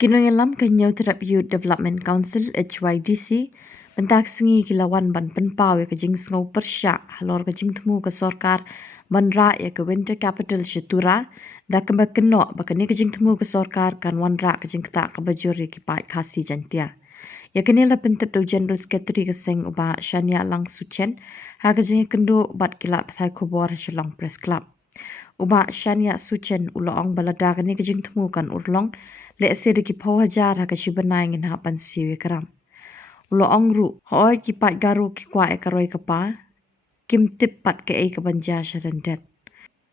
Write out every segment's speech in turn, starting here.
Kinongelam Kenyau Terap Youth Development Council HYDC bentak sengi kilawan ban penpau ya kejing sengau persyak halor kejing temu ke sorkar ban ra ya ke winter capital Shetura da kembak kenok bakani kejing temu ke sorkar kan wan ra kejing ketak ke bajur ya kipai kasih jantia. Ya kini la pentep do General Secretary keseng uba Shania Lang Suchen ha kejing kendo bat kilat patai kubor Shillong Press Club. Uba Shania Suchen uloong balada kani kejing temu kan urlong le seri ki pau hajar ha kashi benai ngin ha pan siwi karam. Uloong ru hoi ki pat garu ki kwa e karoi kapa kim tip pat ke e kabanja sharandet.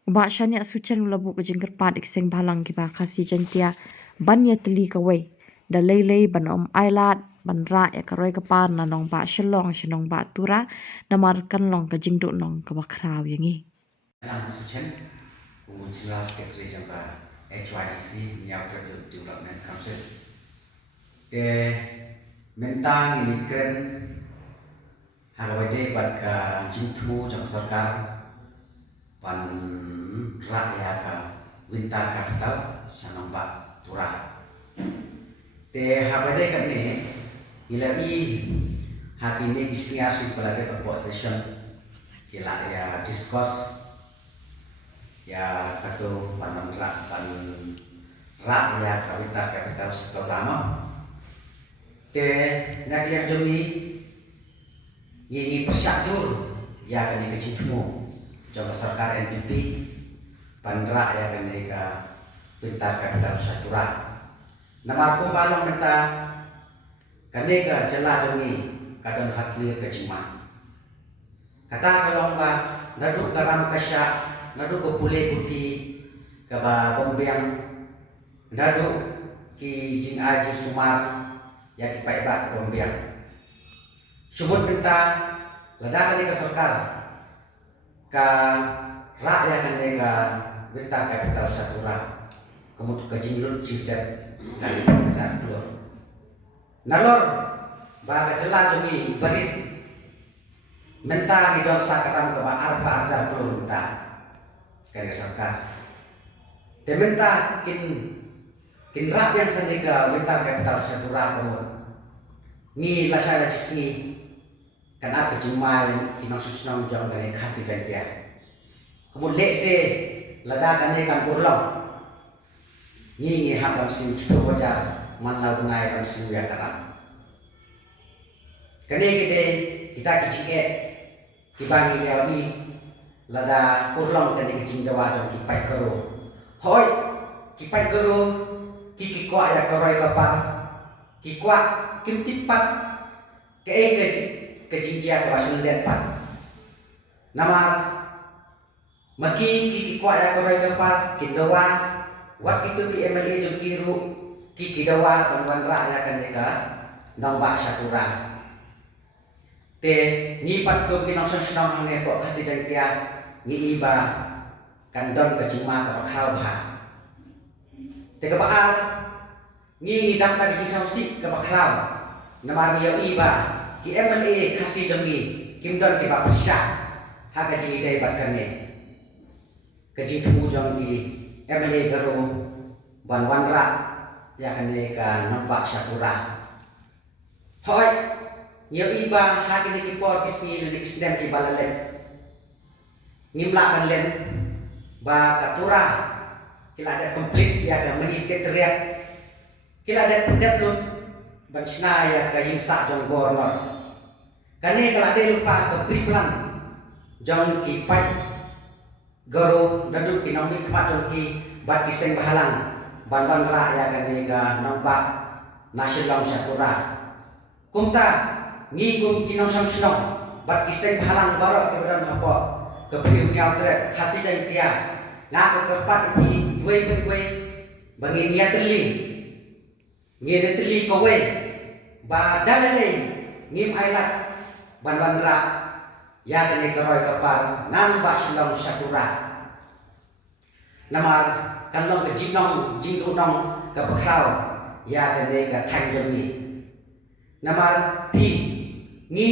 Uba Shania Suchen ulabu kejing kerpat ikseng balang ki ba kasi jantia ban ya teli kawai da lei ban om ailat ban ra ya karoi kapa na nong ba shalong shanong ba tura na markan long kejing duk nong kabakraw yangi. Lang Suchen, General Secretary Jamba HYDC Nyau Terap Development Council. Ke mentang ini kan hagawade bat ka jinthu jang sarkar pan rakyat ka winter capital sanamba tura. Te hagawade kan ni ila i hakini kisiasi pelade per station kila ya discuss ya katu pan rakyat ka winter capital Shetura te nak yang joni ini persyatur ya kani ke citmu jong sarkar NPP pandra ya kani ke pintar kapital Shetura nama aku balong menta kani ke jela joni kadang hatlir ke cima kata kalong ba nadu karam kasya nadu ko pule kuti ke ba bombiang nadu ki jing aji sumar ya kipai ba ke bombiang subut minta ledakan ke sarkar ka rakyat kani ka wintar kapital Shetura kemut ke jinglut ciset dari pacar keluar nalor ba ke jela joni barit minta hidol sakaram ke ba arba arjar keluar minta kani sarkar te minta kin rakyat sani ke wintar kapital Shetura kemut ni lasaya cisni kan apa jumai kinong susnong jong kani kasih jantia kemud lekse ledakan ni kan urlong ni habang sim cukup wajar manlau bungai kan sim ya karam kani kita kicike kibangi yawi lada urlong kani kicing dawa jong kipai kero hoi kipai kero kiki kwa ya koroi kapar kikwa kim tipat ke jinjia ke basin depan nama maki kiki kwa ya koroi kapar kindawa wat itu ki MLA jom kiru kiki dawa bantuan rakyat kan deka nong ba Shetura te ngipat ke kinong senang ne kok kasih jantia ngi iba kan don ke cima ke bakal bah te ke bakal ngi dam tadi kisau sik ke bakal nama dia iba ki MLA kasih jangi kim don ki ba persya ha ka ji dai batkan ne ke ji tu jong ki MLA garo ban wanra ya kan ne ka nampak Shetura hoi ngi iba ha ki ne ki por kisni ne kisden ki balalen ngimla balen ba katura kila ada komplit ya ka mini sekretariat kila ada pendep lu bansna ya ka hingsa jong gornor kani kala de lupa ke priplan jong ki pai garo dadu ki nomi khmat jong ki bat ki seng bahalang ban ra ya kani ka nampak nasional Shetura kumta ngi kum ki nom sam snong bat ki seng bahalang baro ke badan apa ke priu nyau tre khasi jang tia na ko kerpat ki we bangin ya teli ngi teli ko we ba dalale ngim ailat ban ra ya kani karoi kapar nan ba shalong Shetura namar kanlong ke jingnong ke bakraw ya kani ka thang jami namar pi ngi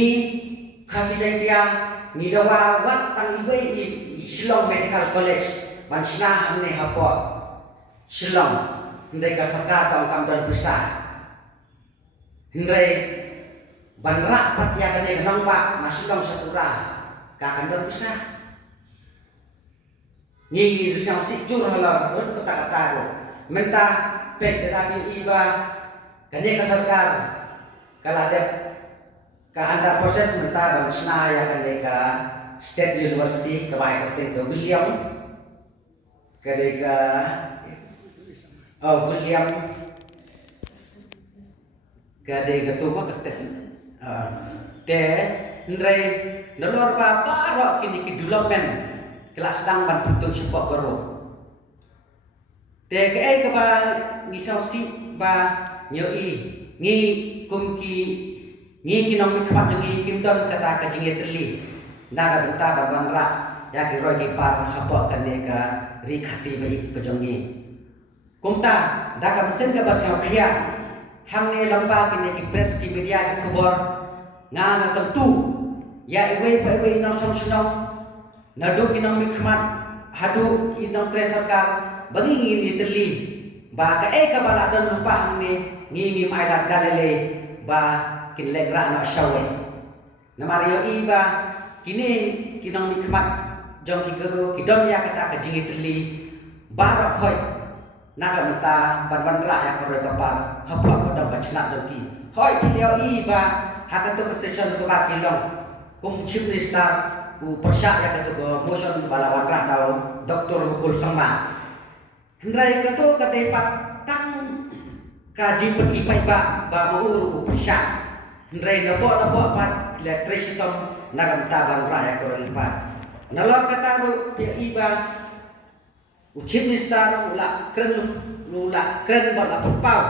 khasi jang tia ni dawa wat tang iwe i Shillong Medical College ban sna hamne hapo Shillong Hindai ka sarkar ka kam don besar. Hindai banrak pat ya kane nang ba nasidong satura ka kan don besar. Ngi siang si jur hala do kata-kata ro. Menta pek dari iba kane ka sarkar kala ada ka anda proses menta bang sna ya kane ka State University ka baik ke William kade ka William kade ka tu ba State te ndrai nalor ba ro kini ki development kelas sedang ban bentuk support garo te ke ai ka ba ngi sau si ba nyo i ngi kum ki ngi kinong mi khap ngi kim don kata ka jinge teli naga benta ban ban ra ya ki roi ki par hapo kane ka ri khasi bai ko jongi kumta daga mesen ka ba sau khia hamne lamba kini ki press ki media ki khabar nga tentu ya iwe pa iwe no som sunong nadu kinong mikmat hadu kinong tre sarkar bagi ngi teli ba ka ka bala don lupa ni ngi mai la dalele ba kin legra na shawe na mario iba kini kinong mikmat jong ki guru kidon ya kata ka jingi teli ba ro khoi naga menta ban ban ra ya ko ka par hapa dom ka chna jong ki hoi pilio iba hakatu session ko ba kilong kum chief minister u persyak ya kata ko motion balawan ra dau doktor mukul sama hendrai kata ka depat tang kaji peti pai ba maur u persyak hendrai nopo pat electricity naga menta ban ra ya ko lipat nalor kata ru iba u chief minister la kren ba la pau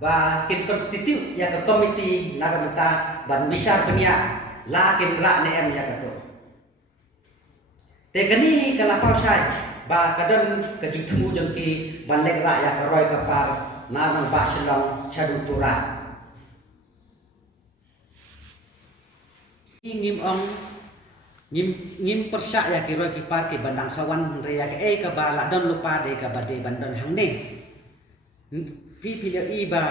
ba kin constitute ya ke komiti naga menta ban misar penia la kin ra ne em ya kato te kani kala pau sai ba kadon ka jingthu jengki ban lek ra ya roi ka par na nang ba selong chadu tura ngim ong ngim persyak ya ki roi ki par ki bandang sawan re ya ke ka ba la don lupa de ka ba de bandon hang ne pi pilio iba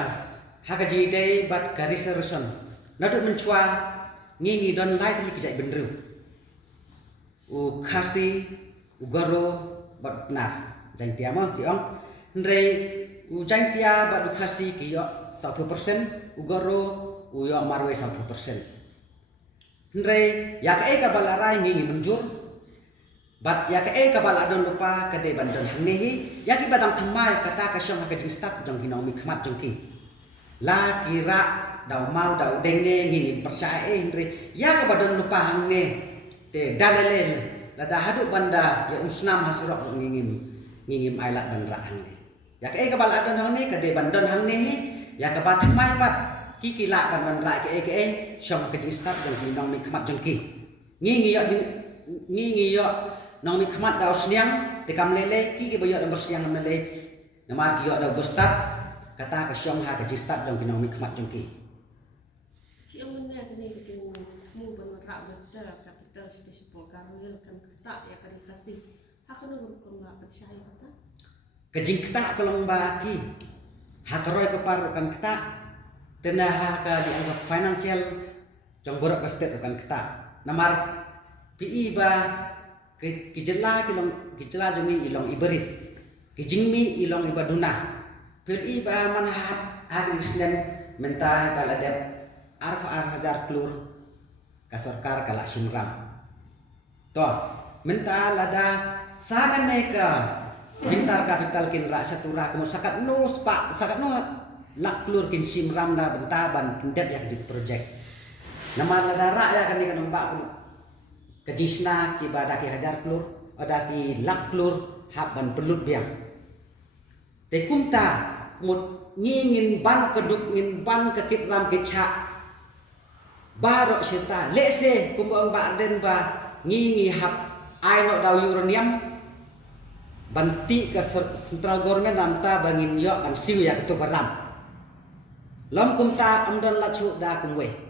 hakaji de bat garis teruson naduk mencua ngingi don lai tali kijai benru u khasi u garo bat nar jang tia ma ki ong ndrei u jang tia bat khasi ki yo 100% u garo u yo marwe 100% ndrei ya ka balarai ngingi menjur bat ya ka bala don lupa kade bandon hangnehi ya ki badang thamai kata ka syong ka jing start jong kinong mi khmat jong ki la kira dau mau dau denge ngingi persya ndrei ya ka badon lupa hangne te dalele la da hadu banda ya usnam hasrok ngingim ailat bandra hangne ya ka bala don hangne kade bandon hangnehi ya ka ba thamai pat ki la bandra ke syong ka jing start jong kinong mi khmat jong ki ngingi yo nong mi khmat dau sniang te kam lele ki boyo dau bersiang mele nama ki yo dau bestat kata ka syong ha ka jistat dong kinong mi khmat jong ki ki ông ne ne ke mu ban ra better capital city support ka royal kan kata ya ka dikasih aku nunggu ko ba percaya kata ka jing kata kolong ba ki ha karoi ka par kan kata tenaha ka dianggap financial jong borok ka state kan kata namar pi ba kijela jongi ilong iberit kijingmi ilong ibaduna per iba man hagri snen menta kala dep arfa hajar klur ka sarkar kala simram to menta lada sagan neka pintar kapital kin ra satura kumo sakat no lak klur kin simram da bentaban pendep yak di project nama lada ra ya kan kan mbak kejisna ki bada ki hajar klur ada ki lak klur hab ban pelut biang te kumta mut ngingin ban keduk ngin ban ke kitram ke cha barok sita lese kumbang ba den ba ngingi hab ai no daw uranium banti ke central government namta bangin yo ban siu ya tu baram lam kumta amdon la chu da kumwe